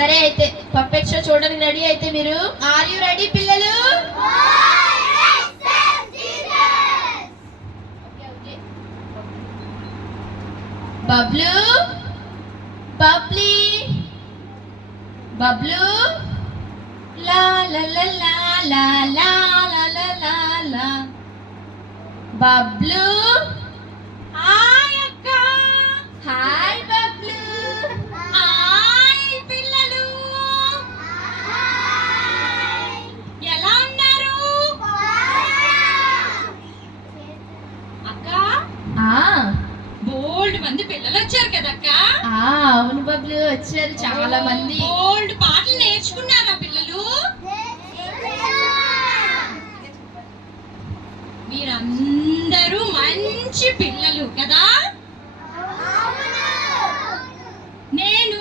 సరే అయితే puppet show చూడడానికి రెడీ అయితే మీరు ఆర్ యు రెడీ పిల్లలు? బబ్లు బబ్లీ బబ్లు లా లా లా లా లా లా లా లా లా లా బబ్లు హాయ్ అక్క. హాయ్ బబ్లు. హాయ్ పిల్లలు, ఎలా ఉన్నారు అక్క? బోల్డ్ మంది పిల్లలు వచ్చారు కదక్క. అవును బబ్లు, వచ్చారు చాలా మంది. బోల్డ్ పాటలు నేర్చుకున్నారా పిల్లలు? మీరందరూ మంచి పిల్లలు కదా. నేను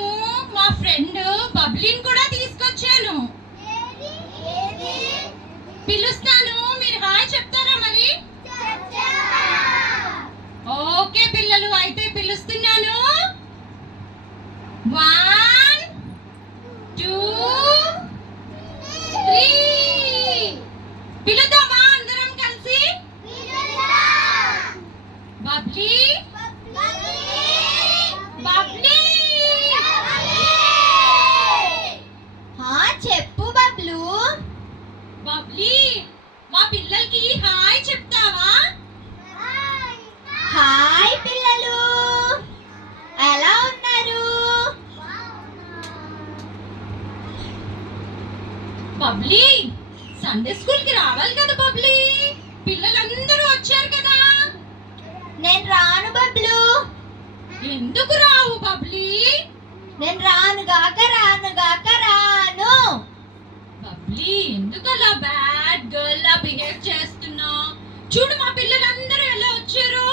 మా ఫ్రెండ్ బబ్లీని కూడా తీసుకొచ్చాను. పిలుస్తాను, మీరు హాయ్ చెప్తారా మరి? ఓకే పిల్లలు, అయితే పిలుస్తున్నాను. 1 2 3 పిలుద్దామా అందరం కలిసి? బబ్లీ బబ్లీ. చెప్పు బబ్లు. బబ్లీ, మా పిల్లలకి హాయ్ చెప్తావా? హాయ్ పిల్లలు, ఎలా ఉన్నారు? బబ్లీ, సండే స్కూల్ కి రావాలి కదా బబ్లీ. పిల్లలందరూ వచ్చారు కదా. నేను రాను బబ్లు. ఎందుకు రావు బబ్లీ? నేను రాను గాక రాను. బబ్లీ, ఎందుకు అలా బ్యాడ్ గర్ల్ లా బిహేవ్ చేస్తున్నావు? చూడు మా పిల్లలందరూ ఎలా వచ్చారు.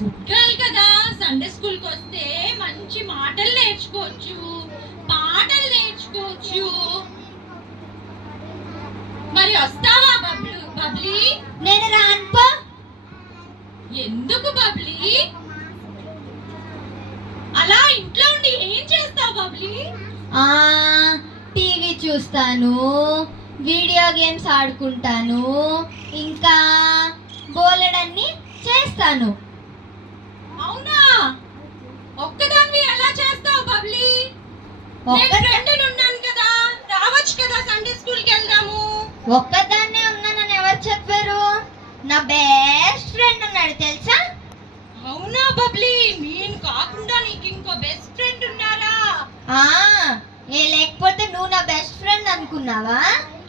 గుడ్ గర్ల్ కదా, సండే స్కూల్ కి వస్తే మంచి మాటలు నేర్చుకోవచ్చు, పాటలు నేర్చుకోవచ్చు. మరి వస్తావా బబ్లీ? నేను రాను. ఎందుకు బబ్లీ? అలా ఇంట్లో ఉండి ఏం చేస్తావు బబ్లీ? టీవీ చూస్తాను, వీడియో గేమ్స్ ఆడుకుంటాను, ఇంకా బోలెడన్ని చేస్తాను. అవునా? ఒక్కదానివి ఎలా చేస్తావు బబ్లీ? నేను ఉన్నాను కదా, రావచ్చు కదా సండే స్కూల్ కి వెళ్దాము. ఒక్కదాన్నే ఉన్నానని ఎవరు చెప్పారు? నా బెస్ట్ ఫ్రెండ్ ఉన్నాడు తెలుసా? అవునా బబ్లీ, నేను కాకుండా నీకు ఇంకో బెస్ట్ ఫ్రెండ్ ఉన్నారా? లేకపోతే నువ్వు నా బెస్ట్ ఫ్రెండ్ అనుకున్నావా?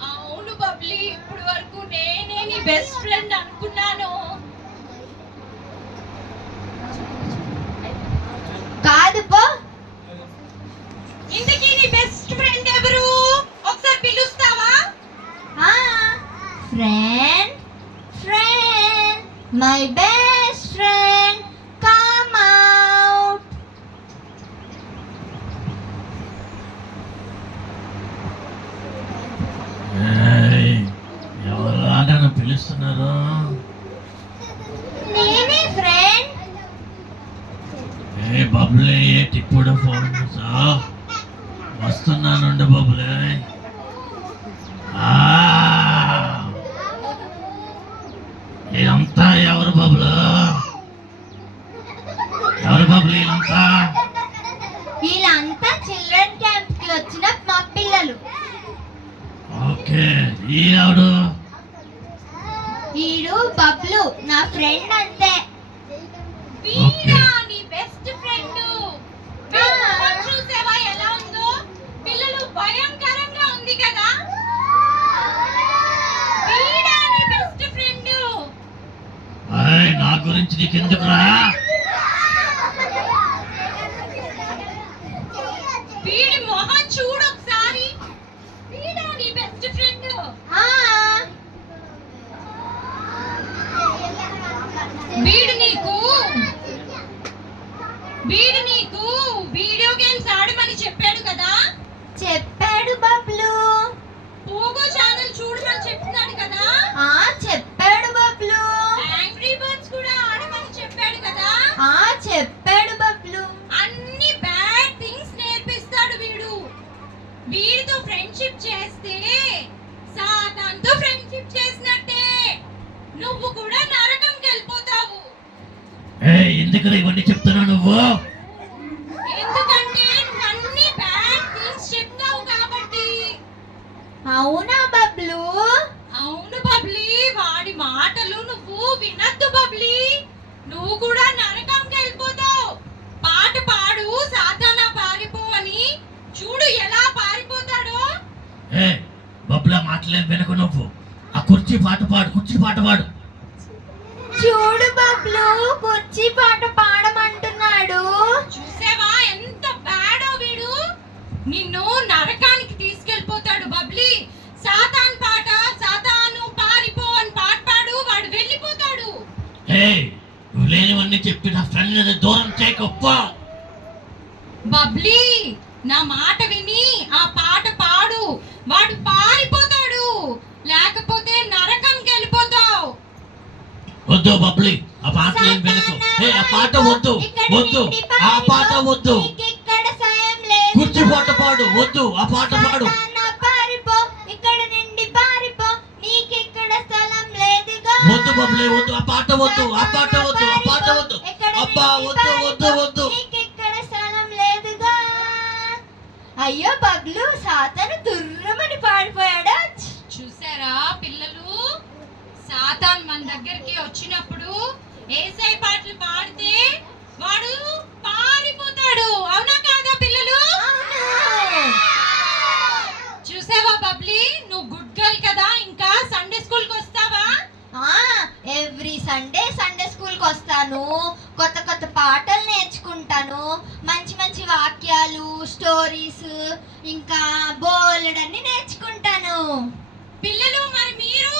అవును బబ్లీ, ఇప్పుడు వరకు నేనే నీ బెస్ట్ ఫ్రెండ్ అనుకున్నాను. కాదు పో. ఇంతకీ నీ బెస్ట్ ఫ్రెండ్ ఎవరు? ఒకసారి పిలుస్తావా? Friend my best friend come out. ఎవరు పిలుస్తున్నారు? నేనే ఫ్రెండ్. బబ్లీ, ఇప్పుడు ఫోన్ వస్తున్నానుండి బబ్లీ. ఇదంతా ఎవరు బబ్లు? ఎవరు బబ్లీ ఇదంతా? వీళ్ళంతా చిల్డ్రన్ క్యాంప్ కి వచ్చిన మా పిల్లలు. ఓకే, ఈడు బబ్లు నా ఫ్రెండ్ అంతే. నీ బెస్ట్ ఫ్రెండ్. చూసావా ఎలా ఉందో? పిల్లలు భయంకరంగా ఉంది కదా. నీ బెస్ట్ ఫ్రెండ్. నా గురించి నీకెందుకురా? వీడి మొహం చూడు ఒకసారి. వీడా నీ బెస్ట్ ఫ్రెండ్? వీడు నీకు వీడియో గేమ్స్ ఆడమని చెప్పాడు కదా. చెప్పాడు బబ్లు. పోగో ఛానల్ చూడమని చెప్తున్నాడు కదా. చెప్పాడు బబ్లు. యాంగ్రీ బర్డ్స్ కూడా ఆడమని చెప్పాడు కదా. చెప్పాడు బబ్లు. అన్ని బ్యాడ్ థింగ్స్ నేర్పిస్తాడు వీడు. ఎందుకురా ఇవన్నీ చెప్తున్నావు నువ్వు? ఎందుకంటే నువ్వు అన్ని బ్యాడ్ థింగ్స్ చెప్తావు కాబట్టి. అవునా బబ్లు? అవును బబ్లీ, వాడి మాటలు నువ్వు వినొద్దు బబ్లీ. నువ్వు కూడా నరకంకి వెళ్ళిపోతావు. పాట పాడు సాతానా పారిపో అని. చూడు ఎలా పారిపోతాడో. ఏ బబ్లా మాటలేం వినకు నువ్వు. ఆ కుర్చీ పాట పాడు, కుర్చీ పాట పాడు. చూడు బబ్లు, కుర్చీ పాట పాడమంటున్నాడు. చూసావా ఎంత బ్యాడో వీడు. నిన్ను నరకానికి తీసుకెళ్ళిపోతాడు బబ్లీ. సాతాన్ పాట, సాతాను పారిపో అని పాట పాడు, వాడు వెళ్ళిపోతాడు. ఏ నువ్వు లేనివన్నీ చెప్పి నా ఫ్రెండ్ దూరం చేయకపో. బబ్లీ నా మాట విని ఆ పాట పాడు, వాడు పారిపోతాడు. లేకపోతే నరకంకి వెళ్ళిపోతావు. వద్దు బబ్లీ, ఆ పాటలేం వినకు. ఏ ఆ పాట వద్దు, వద్దు, ఆ పాట వద్దు. ఇక్కడ సాయం లేదు. కుర్చీ పాట పాడు, వద్దు ఆ పాట పాడు. సాతానా పారిపో, ఇక్కడ నుండి పారిపో, నీకిక్కడ స్థలం లేదుగా. వద్దు బబ్లీ, వద్దు ఆ పాట వద్దు, ఆ పాట వద్దు, ఆ పాట వద్దు. అబ్బా వద్దు వద్దు వద్దు. నీకిక్కడ స్థలం లేదుగా. అయ్యో బబ్లు, సాతాను తుర్రమని పాడిపోయాడా? చూసారా పిల్లలు, సాతాన్ మన దగ్గరికి వచ్చినప్పుడు ఏసై పాటలు పాడితే వాడు పారిపోతాడు. అవునా కాదా పిల్లలు? చూసావా బబ్లీ, నువ్వు గుడ్ గర్ల్ కదా, ఇంకా సండే స్కూల్ కి వస్తావా? ఎవ్రీ సండే సండే స్కూల్ కి వస్తాను. కొత్త కొత్త పాటలు నేర్చుకుంటాను. మంచి మంచి వాక్యాలు, స్టోరీస్, ఇంకా బోలెడన్ని నేర్చుకుంటాను. పిల్లలు మరి మీరు